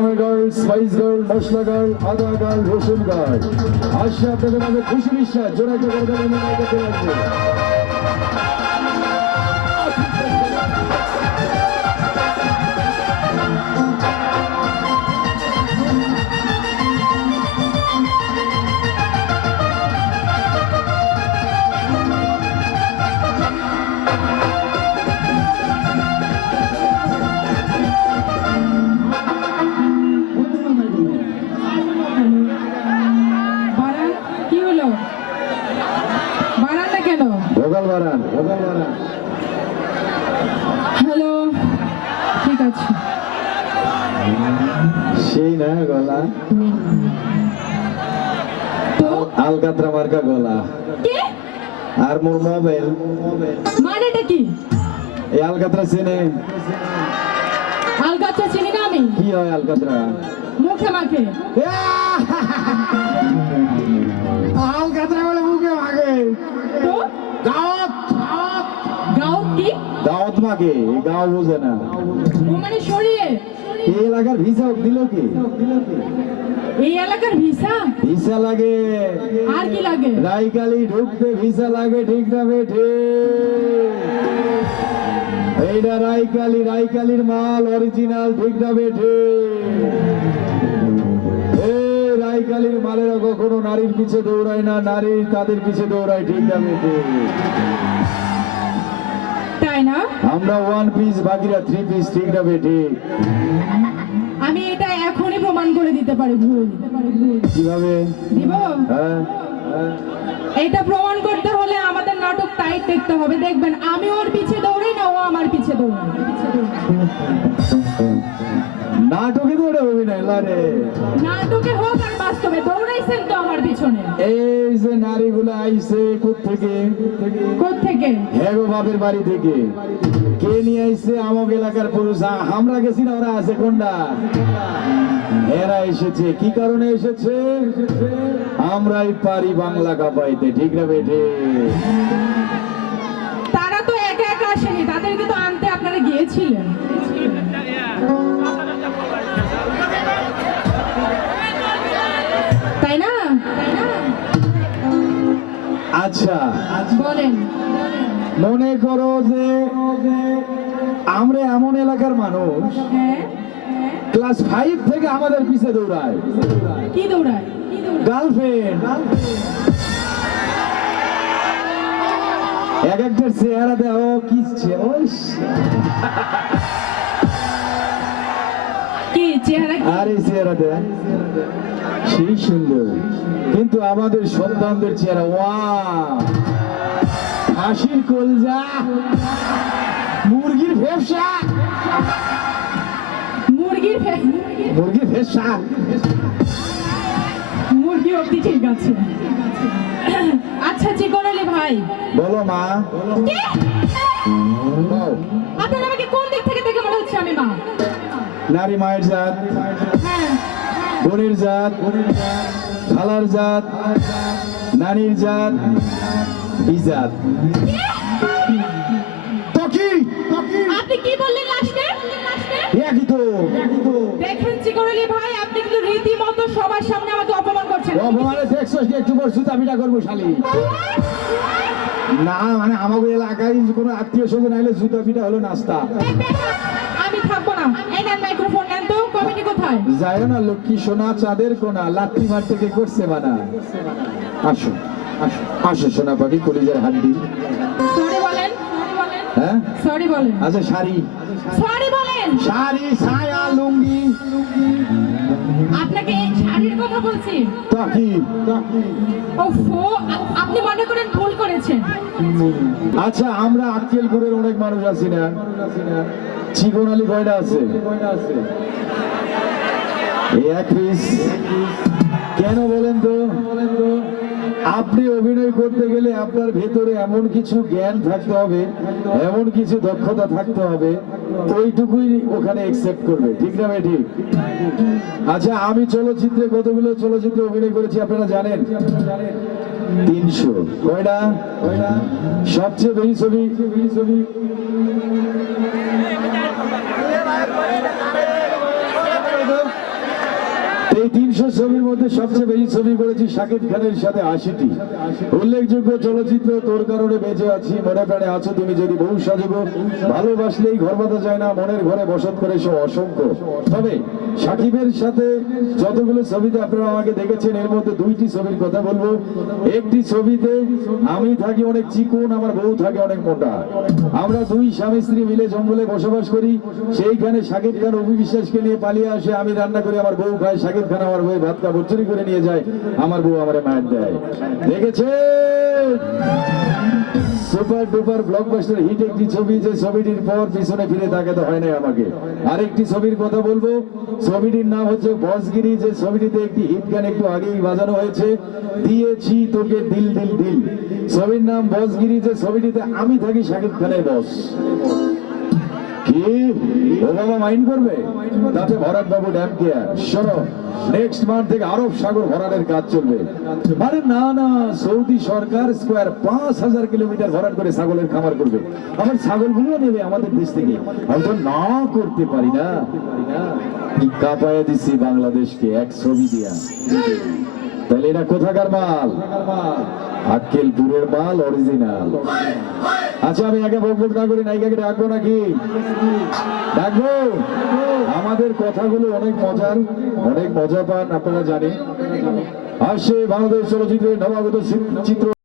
দানা girl, spice girl, মশলা girl, আদা girl, রসুন গার্ল। আসছে আপনাদের মাঝে খুশি বিশ্বাস, জোরে একটা করে দেবেন, করতে লাগবে। হ্যালো, ঠিক আছে। সেই না গলা তো আলকাতরা মার্কা গলা কি আর মোর মোবাইল। মানেটা কি? এই আলকাতরা চেনে? আলকাতরা চিনি না আমি। কি হয় আলকাতরা? মুখে মাখে। আলকাতরা বলে মুখে মাখে। তো দাওয়াত গাঁও কি? দাওয়াত মাখে, গাঁও বোঝে না। ও মানে সরিয়ে এই এলাকার ভিসা দিল কি? এই এলাকার ভিসা? ভিসা লাগে। আর কি লাগে? রাইকালি ঢুকতে ভিসা লাগে, ঠিক না বেঠে? এইটা রাইকালির মাল অরিজিনাল, ঠিক না বেঠে? রাইকালির মালেরা কখনো নারীর পিছে দৌড়ায় না, নারী তাদের পিছে দৌড়ায়, ঠিক না বেঠে? তাই না? আমরা ওয়ান পিস, বাকিরা থ্রি পিস, ঠিক না বেঠে? আমি এটা এখনই প্রমাণ করে দিতে পারি ভুল। কিভাবে দিব? হ্যাঁ, এটা প্রমাণ করতে হলে আমাদের নাটক টাইট দেখতে হবে। দেখবেন আমি ওর পিছে দৌড়াই না, ও আমার পিছে দৌড়ায়। নাটকে দৌড়ে অভিনয় লারে। নাটকে হোক আর বাস্তবে দৌড়াইছেন তো আমার পিছনে। এই যে নারীগুলো আইছে কোত্থেকে? কোত্থেকে? হেগো বাপের বাড়ি থেকে। কে নিয়ে আইছে? আমক এলাকার পুরুষ। আমরা গেছি না, ওরা আছে কোনটা? এরা এসেছে। কি কারণে এসেছে? আমরাই পারি বাংলা কাপাইতে, ঠিক না বেঠে? তারা তো একা একা আসেনি, তাদেরকে তো আনতে আপনারা গিয়েছিলেন। তাই না? আচ্ছা বলেন। মনে করো যে আমরা এমন এলাকার মানুষ, হ্যাঁ, ক্লাস 5 থেকে আমাদের পিছে দৌড়ায়। কি দৌড়ায়? গার্লফ্রেন্ড। এক একটা চেহারা দেও, কি কি চেহারা? আরে চেহারা দে সেই সুন্দর, কিন্তু আমাদের সন্তানদের চেহারা ওয়া হাসির কলজা, মুরগির ভেবসা। মুরগির ভেবসা। মুরগি অব্দি ঠিক আছে। আচ্ছা চিকন আলী ভাই, বলো মা। কি? আপনার আমাকে কোন দিক থেকে দেখে মনে হচ্ছে আমি মা? নারী মায়ের জাত, হ্যাঁ, বোনের জাত, খালার জাত, নারীর জাত, ইজাত। তো কি? আপনি কি বললেন লাস্টে? একই তো। দেখেন চিকন আলী ভাই, আপনি কিন্তু রীতিমতো সবার সামনে আমাকে অপমান করছেন। অপমানে দেখছস কি? একটু পর জুতা পিটা করবো শালি। না মানে আমাদের এলাকায় কোনো আত্মীয় স্বজন আইলে জুতা পিটা হলো নাস্তা। আমি থাকবো না। এই নেন মাইক্রোফোন নেন তো। কমিটি কোথায়? যায় না লক্ষ্মী সোনা চাঁদের কোনা, লাত্তি মার থেকে করছে মানা। আসো আসো আসো সোনা পাখি, কলিজার হাড্ডি। সরি বলেন। হ্যাঁ সরি বলেন। আচ্ছা শাড়ি, সরি বলেন। শাড়ি, ছায়া, লুঙ্গি। আপনাকে শাড়ির কথা বলছি। তা কি? ওফো, আপনি মনে করেন ভুল করেছেন। আচ্ছা আমরা আক্কেলপুরের অনেক মানুষ আছি না? চিকন আলী কয়টা আছে? এই এক পিস। কেন বলেন তো? আপনি অভিনয় করতে গেলে আপনার ভেতরে এমন কিছু জ্ঞান থাকতে হবে, এমন কিছু দক্ষতা থাকতে হবে, ওইটুকুই ওখানে একসেপ্ট করবে, ঠিক না ভাই? ঠিক। আচ্ছা আমি চলচ্চিত্রে কতগুলো চলচ্চিত্রে অভিনয় করেছি আপনারা জানেন? 300। কয়টা? সবচেয়ে বেশি ছবি ছবির মধ্যে সবচেয়ে বেশি ছবি করেছি শাকিব খানের সাথে 80টি। উল্লেখযোগ্য চলচ্চিত্র তোর কারণে বেঁচে আছি, মনে প্রাণে আছো তুমি যদি, বহু সাজব, ভালোবাসলেই ঘর বাঁধা যায় না, মনের ঘরে বসত করে সে অসংখ্য। তবে শাকিবের সাথে যতগুলো ছবিতে আপনারা আমাকে দেখেছেন, এর মধ্যে 2টি ছবির কথা বলবো। একটি ছবিতে আমি থাকি অনেক চিকন, আমার বউ থাকে অনেক মোটা। আমরা 2 স্বামী স্ত্রী মিলে জঙ্গলে বসবাস করি। সেইখানে শাকিব খান অপু বিশ্বাসকে নিয়ে পালিয়ে আসে, আমি রান্না করি, আমার বউ খায়, শাকিব খান আমার বউ ভাত কাপড় চুরি করে নিয়ে যায়, আমার বউ আমারে মার দেয়। দেখেছে সুপার ডুপার ব্লকবাস্টার হিট একটি ছবি, যে ছবিটির পর পিছনে ফিরে তাকাতে হয় না আমাকে। আরেকটি ছবির কথা বলবো, ছবিটির নাম হচ্ছে বসগিরি, যে ছবিটিতে একটি হিট গান একটু আগেই বাজানো হয়েছে, দিয়েছি তোকে দিল দিল দিল। ছবির নাম বসগিরি, যে ছবিটিতে আমি থাকি শাকিব খানের বস। কি ও বাবা মাইন্ড করবে? তাতে ভরাট বাবু ড্যাম কেয়ার। শোনো, নেক্সট মান্থ থেকে আরব সাগর ভরাটের কাজ চলবে। আরে না না, সৌদি সরকার স্কোয়ার 5000 কিলোমিটার ভরাট করে ছাগলের খামার করবে। আমার ছাগলগুলো নেবে আমাদের দেশ থেকে। আমি তো না করতে পারি না। কাঁপায়া দিচ্ছি বাংলাদেশকে এক ছবি দিয়া। তাহলে এটা কোথাকার মাল? আক্কেলপুরের মাল, অরিজিনাল। আচ্ছা, আমি আগে বকবক না করি, নায়িকাকে ডাকবো নাকি? ডাকবো? আমাদের কথাগুলো অনেক মজার, অনেক মজা পান আপনারা জানেন। আসছে বাংলাদেশ চলচ্চিত্রের নবাগত চিত্র